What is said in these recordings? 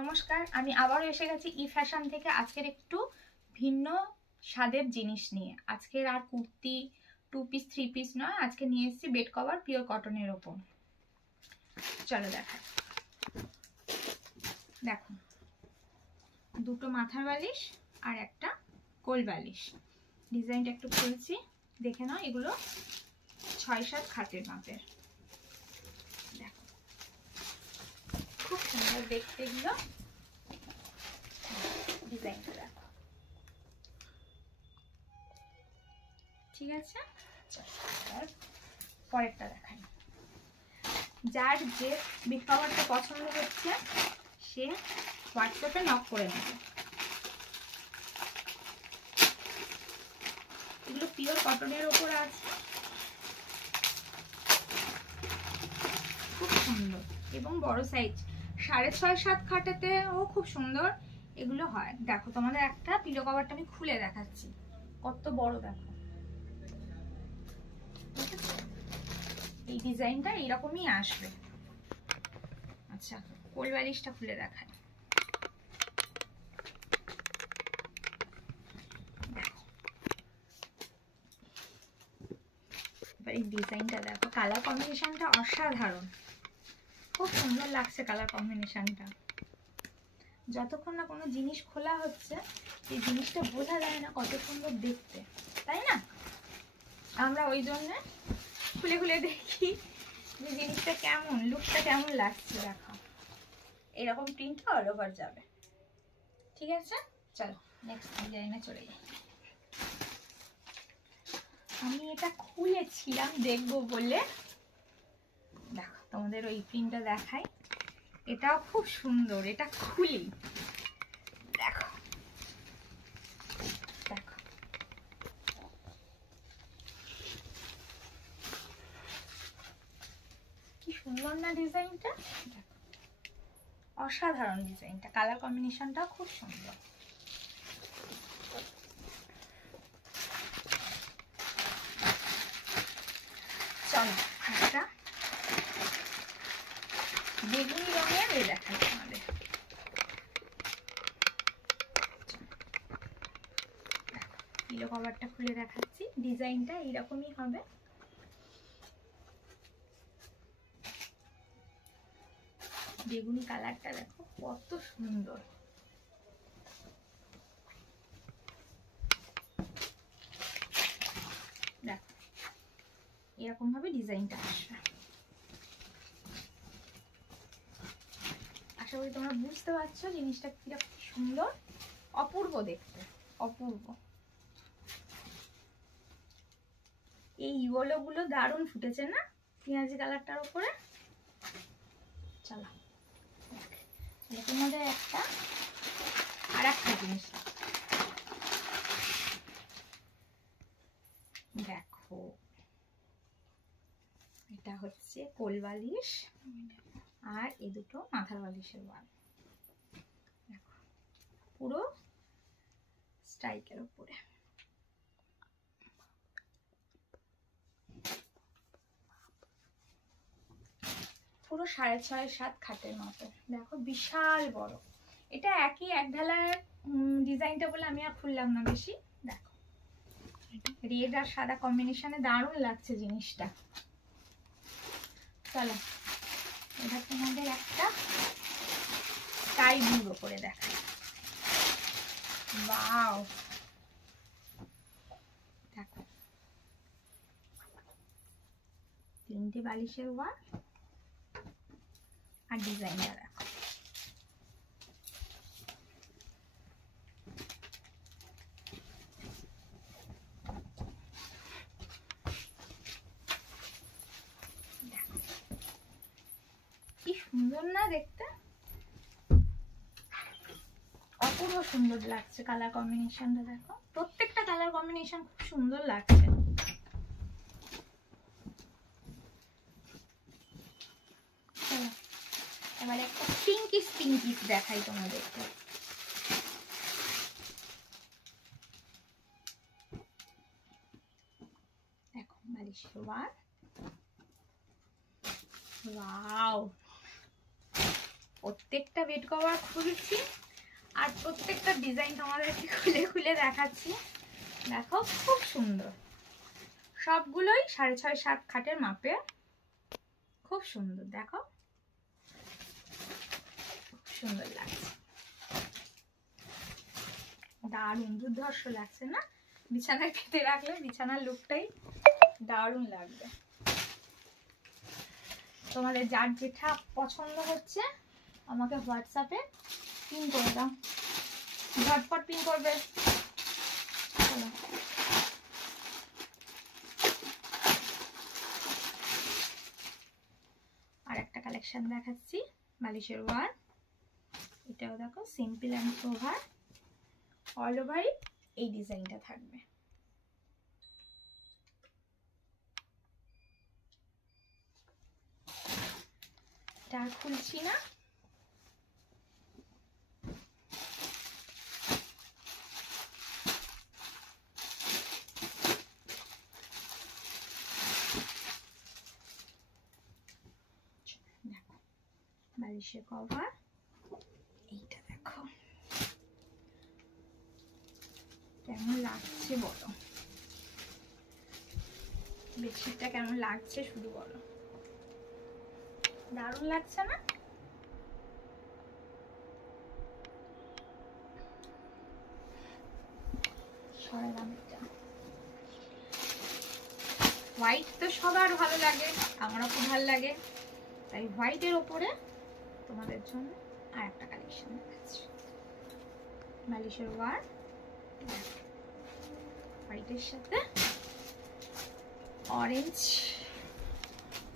নমস্কার, আমি আবারও এসে গেছি ই ফ্যাশন থেকে আজকের একটু ভিন্ন স্বাদের জিনিস নিয়ে। আজকের আর কুর্তি 2 পিস 3 পিস নয়, আজকে নিয়ে এসেছি বেড কভার পিওর কটনের ওপর। চলো দেখাই। দেখো, দুটো মাথার বালিশ আর একটা কোল বালিশ। ডিজাইনটা একটু খুলছি, দেখে নাও। এগুলো 6-7 খাটের মাপের। দেখো, খুব সুন্দর দেখতে এগুলো। ডিজাইনটা দেখো, ঠিক আছে। পরেরটা দেখাই। যার যে বেড কভারটা পছন্দ হচ্ছে সে হোয়াটসঅ্যাপে নক করে নেবে। এগুলো পিওর কটনের ওপর আছে, খুব সুন্দর এবং বড় সাইজ। 6.5-7 খাটেতেও খুব সুন্দর এগুলো হয়। দেখো, তোমাদের একটা পিলো কভারটা আমি খুলে দেখাচ্ছি, কত বড় দেখো। এই ডিজাইনটা এইরকমই আসবে। আচ্ছা, কোল বালিশটা খুলে দেখাই। এবার এই ডিজাইনটা দেখো, কালার কম্বিনেশনটা অসাধারণ, খুব সুন্দর লাগছে কালার কম্বিনেশনটা। যতক্ষণ না কোনো জিনিস খোলা হচ্ছে এই জিনিসটা বোঝা যায় না কত সুন্দর দেখতে, তাই না? আমরা ওই জন্য খুলে খুলে দেখি যে জিনিসটা কেমন, লুকটা কেমন লাগছে। দেখো, এরকম প্রিন্টটা অল ওভার যাবে, ঠিক আছে। চলো নেক্সট ডিজাইনে চলে যাই। আমি এটা খুলেছিলাম দেখবো বলে। দেখো, তোমাদের ওই প্রিন্টটা দেখাই, এটাও খুব সুন্দর। এটা খুলি, দেখো দেখো, কি সুন্দর না ডিজাইনটা। দেখো, অসাধারণ ডিজাইনটা, কালার কম্বিনেশনটাও খুব সুন্দর। চলো একটা বেগুনি রঙের এই দেখাই তোমাদের। পিলো কভারটা খুলে দেখাচ্ছি, ডিজাইনটা এইরকমই হবে। বেগুনি কালারটা দেখো কত সুন্দর। দেখো, এরকম ভাবে ডিজাইনটা আসবে। আশা করি তোমরা বুঝতে পারছো জিনিসটা কিরকম সুন্দর, অপূর্ব দেখতে, অপূর্ব। এই ইয়েলো গুলো দারুণ ফুটেছে না পেঁয়াজি কালারটার উপরে। চলো এরকম মধ্যে একটা আর একটা জিনিস দেখো, এটা হচ্ছে কোল বালিশ আর এই দুটো মাথার বালিশের ওয়াল। দেখো, পুরো স্ট্রাইকের উপরে। পুরো 6.5-7 খাটের মতো। দেখো, বিশাল বড়। এটা একই এক ঢালার ডিজাইনটা বলে আমি আর খুললাম না বেশি। দেখো, রেড আর সাদা কম্বিনেশনে দারুণ লাগছে জিনিসটা। চলো এবার তোমাদের একটা স্কাই ব্লু করে দেখাই। ওয়াও, দেখো, 3টে বালিশের ওয়াল আর ডিজাইনটা দেখো। কি সুন্দর না দেখতে, অপূর্ব সুন্দর লাগছে কালার কম্বিনেশনটা। দেখো, প্রত্যেকটা কালার কম্বিনেশন খুব সুন্দর লাগছে। এবার একটা পিঙ্কিশ পিঙ্কিশ দেখাই তোমাদেরকে। দেখো, বালিশের ওয়াল। ওয়াও, প্রত্যেকটা বেড কভার খুলছি আর প্রত্যেকটা ডিজাইন তোমাদেরকে খুলে খুলে দেখাচ্ছি। দেখো খুব সুন্দর, সবগুলোই 6.5-7 খাটের মাপে, খুব সুন্দর। দেখো খুব সুন্দর লাগছে, দারুণ দুর্ধর্ষ লাগছে না? বিছানায় পেতে রাখলে বিছানার লুকটাই দারুণ লাগবে। তোমাদের যার যেটা পছন্দ হচ্ছে আমাকে হোয়াটসঅ্যাপে পিন করে দাও, ঝটপট পিন করবে। চলো আর একটা কালেকশন দেখাচ্ছি, বালিশের ওয়ার। এটাও দেখো সিম্পল অ্যান্ড সোভার, অল ওভারই এই ডিজাইনটা থাকবে। এটা খুলছি না, দেখো বালিশের কভার। এইটা দেখো কেমন লাগছে বলো, বেডশিটটা কেমন লাগছে শুধু বলো, দারুণ লাগছে না? সরালাম এটা। হোয়াইট তো সবার ভালো লাগে, আমারও খুব ভালো লাগে, তাই হোয়াইটের ওপরে তোমাদের জন্য আর একটা কালেকশন দেখাচ্ছি। বালিশের ওয়ার হোয়াইটের সাথে অরেঞ্জ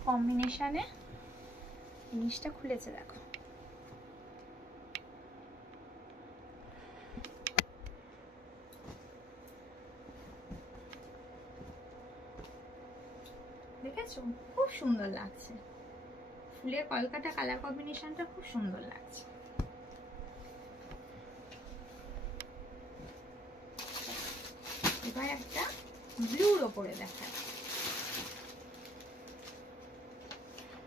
কম্বিনেশনে জিনিসটা খুলেছে, দেখো দেখেছো? খুব সুন্দর লাগছে, ফুলের কলকাতা কালার কম্বিনেশনটা খুব সুন্দর লাগছে। এবার একটা ব্লুর ওপরে দেখায়,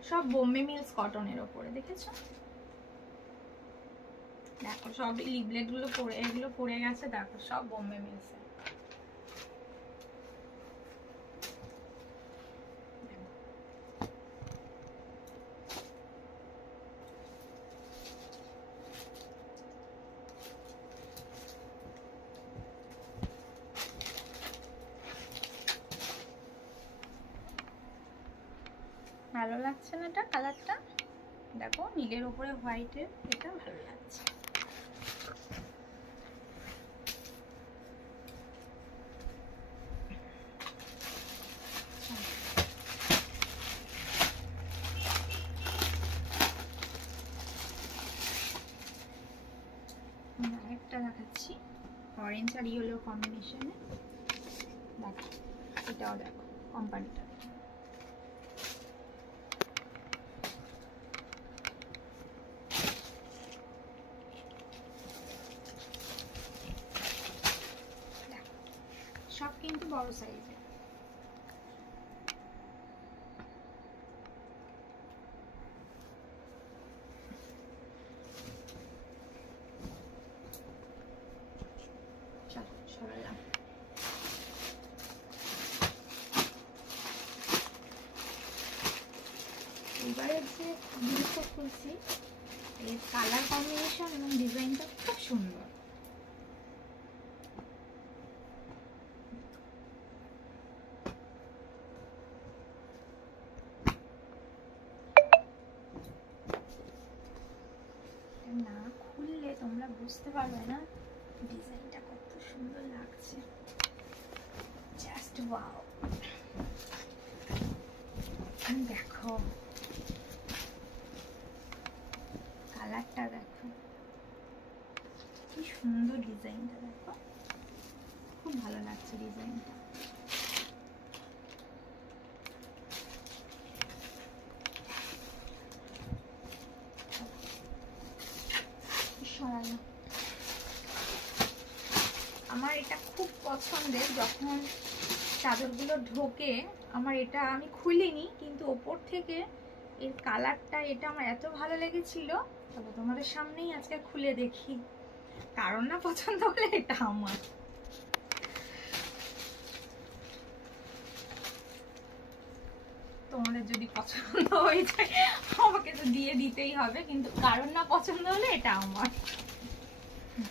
সব বোম্বে মিলস কটনের ওপরে, দেখেছো? দেখো সব লিভলেট গুলো পড়ে, এগুলো পড়ে গেছে, দেখো সব বোম্বে মিলস। ভালো লাগছে না এটা কালারটা? দেখো নীলের উপরে হোয়াইটের, এটা ভালো লাগছে। আরেকটা দেখাচ্ছি অরেঞ্জ আর ইয়েলো কম্বিনেশনে, দেখো এটাও দেখো কোম্পানিটা। সব কিন্তু বড় সাইজের। সরালাম। এবারে যে জিনিসটা খুলছি এর কালার কম্বিনেশন এবং ডিজাইনটা খুব সুন্দর। না খুললে তোমরা বুঝতে পারবে না ডিজাইনটা কত সুন্দর লাগছে, জাস্ট ওয়াও। দেখো কালারটা দেখো কি সুন্দর, ডিজাইনটা দেখো খুব ভালো লাগছে ডিজাইনটা। আমার এটা খুব পছন্দের, যখন চাদরগুলো ঢোকে আমার এটা, আমি খুলিনি কিন্তু ওপর থেকে এর কালারটা এটা আমার এত ভালো লেগেছিল তবে তোমাদের সামনেই আজকে খুলে দেখি, কারণ না পছন্দ হলে এটা আমার। তোমাদের যদি পছন্দ হয়ে যায় আমাকে তো দিয়ে দিতেই হবে, কিন্তু কারণ না পছন্দ হলে এটা আমার।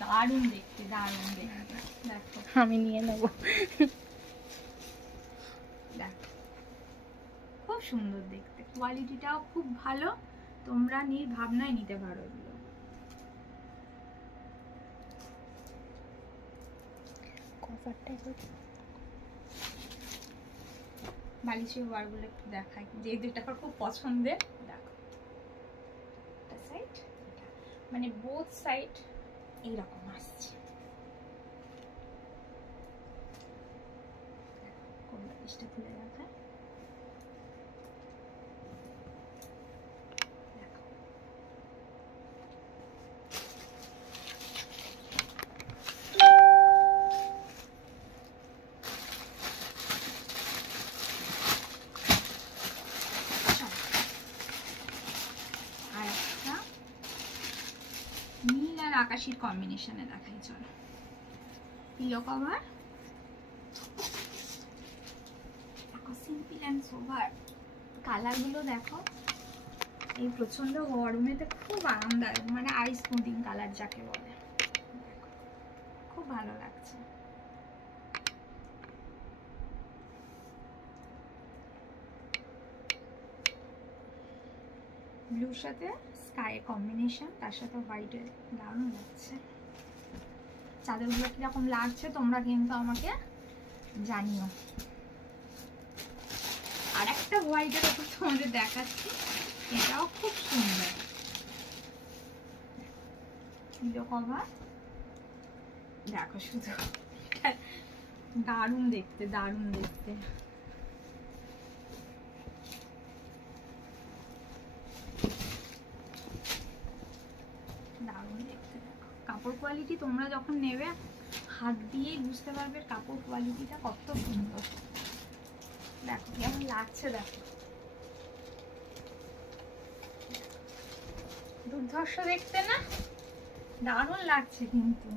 দারুণ দেখতে, দারুণ দেখতে। দেখো আমি নিয়ে নেব। দেখো খুব সুন্দর দেখতে, কোয়ালিটিটাও খুব ভালো, তোমরা নির্ভাবনায় নিতে পারো এগুলো। বালিশের ওয়ারগুলো একটু দেখাই, যে দুইটা আমার খুব পছন্দের। দেখো সাইড, মানে বোথ সাইড এইরকম আসছে। বালিশটা খুলে রাখা, আকাশির কম্বিনেশনে দেখাই। চলো পিলো কভার, দেখো সিম্পল এন্ড সোবার কালার গুলো দেখো। এই প্রচন্ড গরমেতে খুব আরামদায়ক, মানে আইস স্মুদিং কালার যাকে বলে, খুব ভালো লাগছে। ব্লুর সাথে স্কাই কম্বিনেশন, তার সাথে হোয়াইটের, দারুণ লাগছে। চাদরগুলো কিরকম লাগছে তোমরা কিন্তু আমাকে জানিও। আর একটা হোয়াইটের উপর তোমাদের দেখাচ্ছি, এটাও খুব সুন্দর পিলো কভার। দেখো শুধু দারুণ দেখতে, দারুণ দেখতে। দারুণ দেখতে। দেখো কাপড় কোয়ালিটি তোমরা যখন নেবে হাত দিয়েই বুঝতে পারবে কাপড় কোয়ালিটিটা কত সুন্দর। দেখো কেমন লাগছে, দেখো দুর্ধর্ষ দেখতে না, দারুণ লাগছে কিন্তু,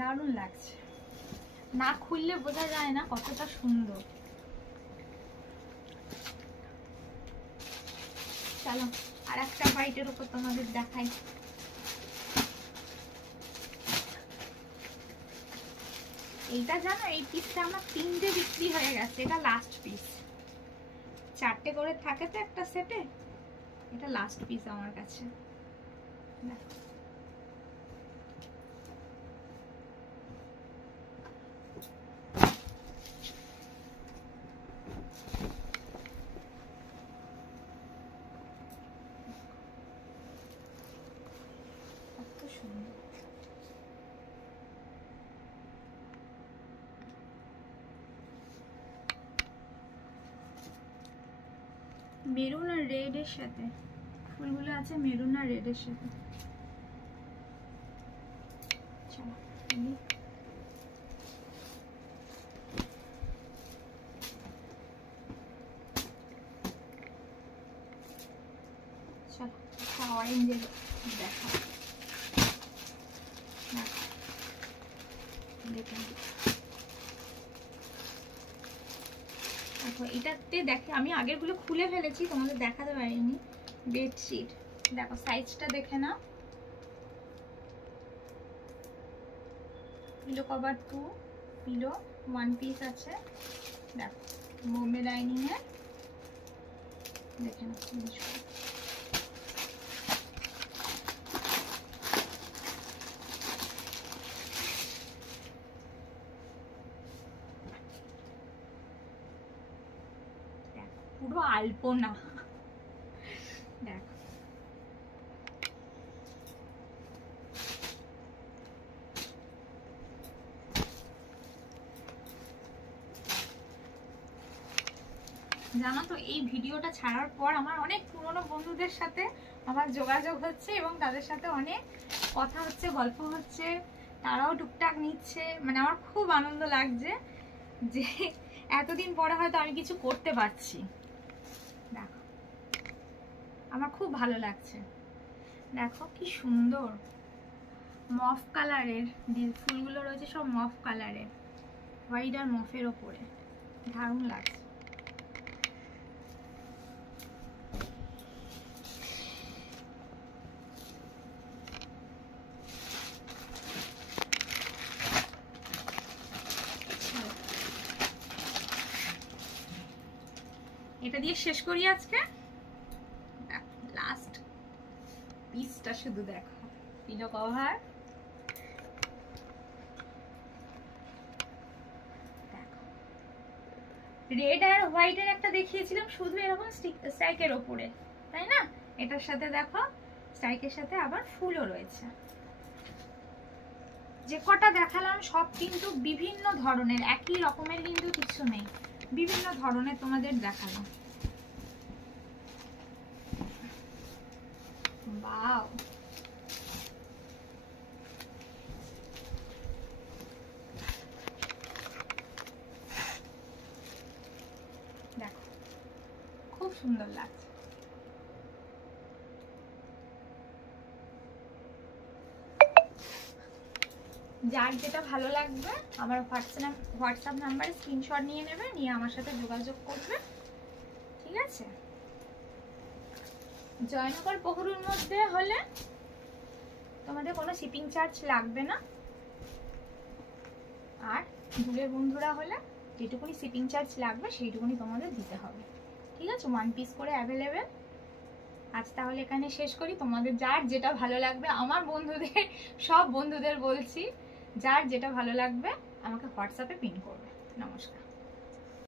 দারুণ লাগছে। না খুললে বোঝা যায় না কতটা সুন্দর। চলো আর একটা হোয়াইটের উপর তোমাদের দেখাই। এইটা জানো, এই পিসটা আমার 3টে বিক্রি হয়ে গেছে, এটা লাস্ট পিস। 4টে করে থাকে তো একটা সেটে, এটা লাস্ট পিস আমার কাছে। দেখো কত সুন্দর। মেরুন আর রেড এর সাথে ফুলগুলো আছে, মেরুন আর রেড এর সাথে। চলো চলো অরেঞ্জের দেখা, দেখুন এটাতে দেখে আমি আগেরগুলো খুলে ফেলেছি, তোমাদের দেখাতে পারিনি। বেডশিট দেখো, সাইজটা দেখে না। পিলো কভার 2, পিলো 1 পিস আছে। দেখো বোম্বে ডাইনিং এর, দেখে না জিনিসগুলো। পুরো আলপনা দেখো। জানো তো এই ভিডিওটা ছাড়ার পর আমার অনেক পুরনো বন্ধুদের সাথে আমার যোগাযোগ হচ্ছে এবং তাদের সাথে অনেক কথা হচ্ছে, গল্প হচ্ছে, তারাও টুকটাক নিচ্ছে। মানে আমার খুব আনন্দ লাগছে যে এতদিন পরে হয়তো আমি কিছু করতে পারছি। দেখো আমার খুব ভালো লাগছে। দেখো কি সুন্দর মফ কালারের ফুলগুলো রয়েছে, সব মফ কালারের, হোয়াইট আর মফের ওপরে, দারুণ লাগছে। এটা দিয়ে শেষ করি আজকে। লাস্ট পিসটা শুধু দেখো, পিলো কভার। রেড আর হোয়াইটের একটা দেখিয়েছিলাম শুধু এরকম স্ট্রাইকের ওপরে, তাই না? এটার সাথে দেখো স্ট্রাইকের সাথে আবার ফুলও রয়েছে। যে কটা দেখালাম সব কিন্তু বিভিন্ন ধরনের, একই রকমের কিন্তু কিছু নেই, বিভিন্ন ধরনের তোমাদের দেখালাম। ওয়াও, দেখো খুব সুন্দর লাগছে। যার যেটা ভালো লাগবে আমার হোয়াটসঅ্যাপ নাম্বারে স্ক্রিনশট নিয়ে নেবে, নিয়ে আমার সাথে যোগাযোগ করবে, ঠিক আছে? জয়নগর পহুরুর মধ্যে হলে তোমাদের কোনো শিপিং চার্জ লাগবে না, আর দূরের বন্ধুরা হলে যেটুকুনি শিপিং চার্জ লাগবে সেইটুকুনি তোমাদের দিতে হবে, ঠিক আছে? 1 পিস করে অ্যাভেলেবেল। আজ তাহলে এখানে শেষ করি। তোমাদের যার যেটা ভালো লাগবে, আমার বন্ধুদের, সব বন্ধুদের বলছি, যার যেটা ভালো লাগবে আমাকে হোয়াটসঅ্যাপে পিন করবে। নমস্কার।